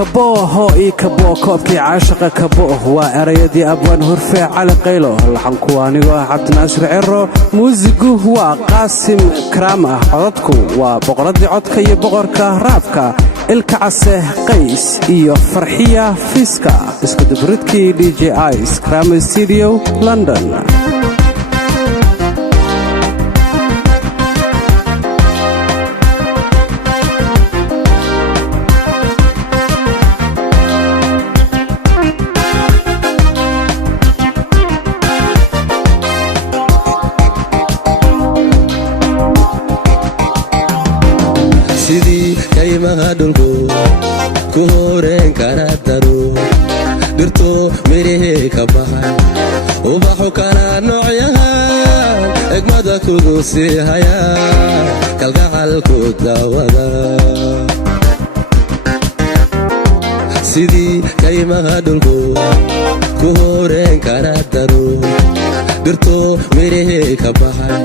كبو هو إي كبو كوبكي عاشق كبو هو أريدي أبوان هرفع على قيله لحن كواني وعبد ناصر عرو موزيقو هو قاسم كرامة عضدكو وبقردي عضك يبقر كهرابكا الكعسه قيس إيو فرحية فيسكا اسكو دبرتكي دي جي آيس كرامة ستوديو لندن sidii kaymaha dhulku ku horeen kara daro dhirto mirihii ka baxay ubaxu kala noocyahan egmada kugu sii haya kalgacalku daawada sidii kaymaha dhulku ku horeen kara daro dhirto mirihii ka baxay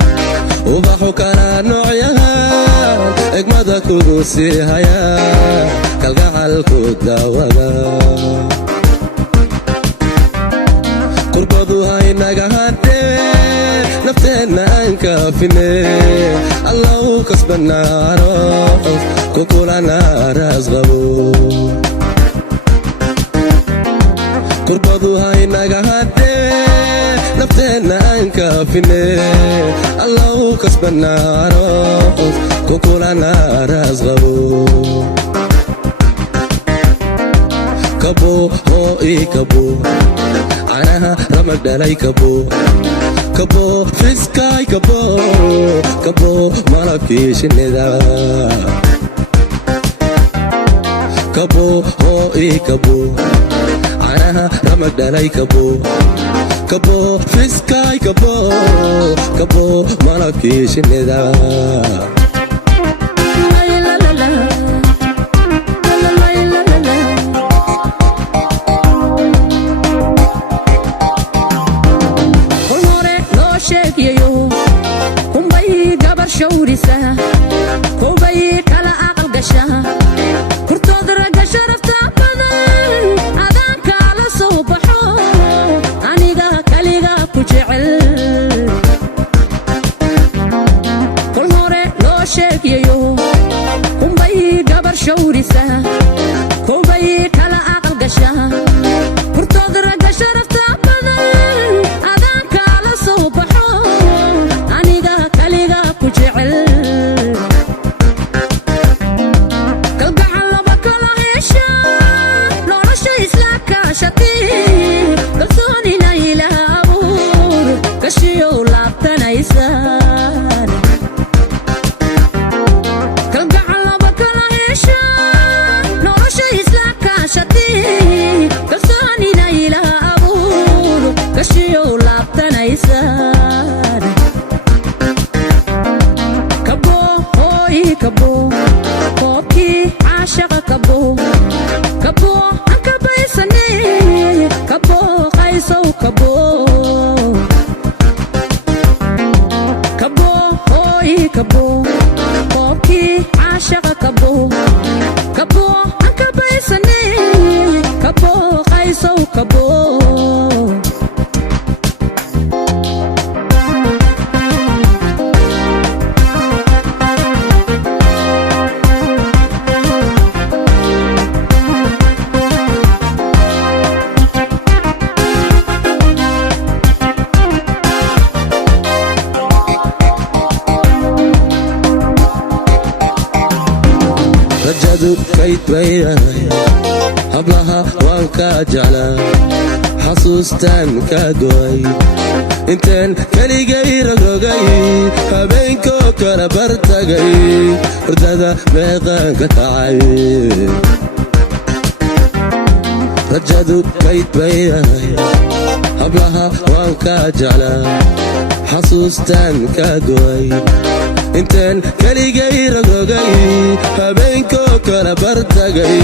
ubaxu kala noocyahan egmada kugu sii haya kalgacalku daawada qurbadu haynaga hadhee nafteenna aan kaafine allahu kasbanaaro kukulana raasqabo qurbadu haynaga hadhee nafteenna aan kaafine allahu kasbanaaro kukulana raasqabo kabo hoo ii kabo canaha ramag dhalay kabo kabo fiskaay kabo kabo malabkii shinnida kabo hoo ii kabo canaha ramag dhalay kabo kabo fiskaay kabo kabo malabkii shinnida كوبي كلا عقل قشا كرتود رجع شرفت بدن أذاك على صبحه أنيقا كليقا كجعل كل مرة لو شيك يو كوبي قبر شورسه كوبي كلا عقل قشا كرتود رجع شرفت بدن أذاك على صبحه أنيقا كليقا كجعل كبو كوبكي عاشق كبو كبو عنك بيسني كبو قيسو كبو كبو هوي كبو كوبكي عاشق كبو كبو عنك بيسني كبو قيسو كبو rajadu kayd bayrahay hablaha waan ka jeclaa xasuustaan ka go'ay intaan keligay ragogay habeenkoo kala bartagay hurdada meeqaan ka kacay rajadu kayd bayrahay hablaha waan ka jeclaa xasuustaan ka go'ay intaan keligay ragogay habeenkoo kala bartagay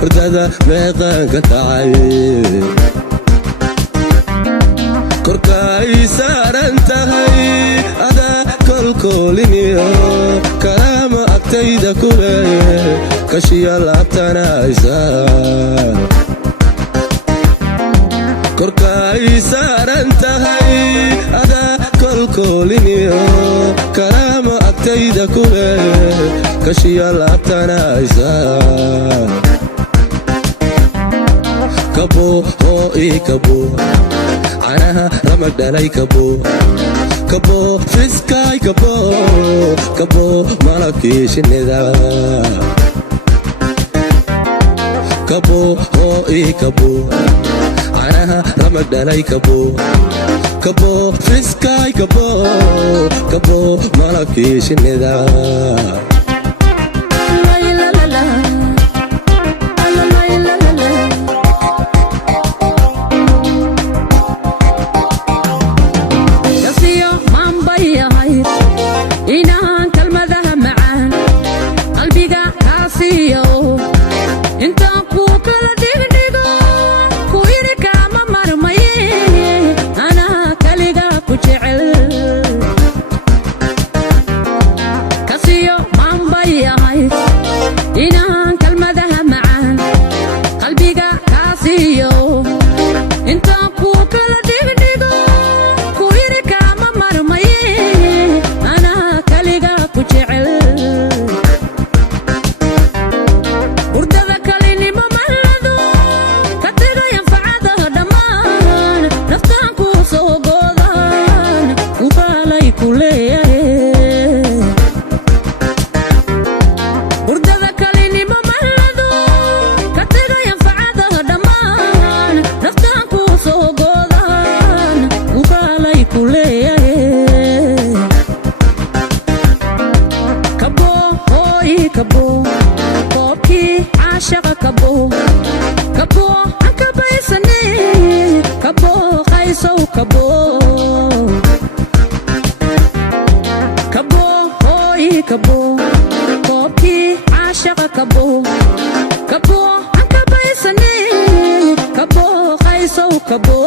hurdada meeqaan ka kacay korka ay saaran tahay adaa kolkoliniyo kalaama agtayda ku leeye kashiya laabta labtanaysa korka ay saaran tahay adaa kolkoliniyo karaamo agtayda ku leh kashiya labtanaysa kabo oo ii kabo canaha ramag dhalay kabo kabo fiskay kabo kabo malabkii shinnida kabo oo ii kabo canaha ramag dhalay kabo kabo fiskay kabo kabo malabkii shinnida kabo koobkii caashaqa kabo kabo aan ka baysane kabo qaysow kabo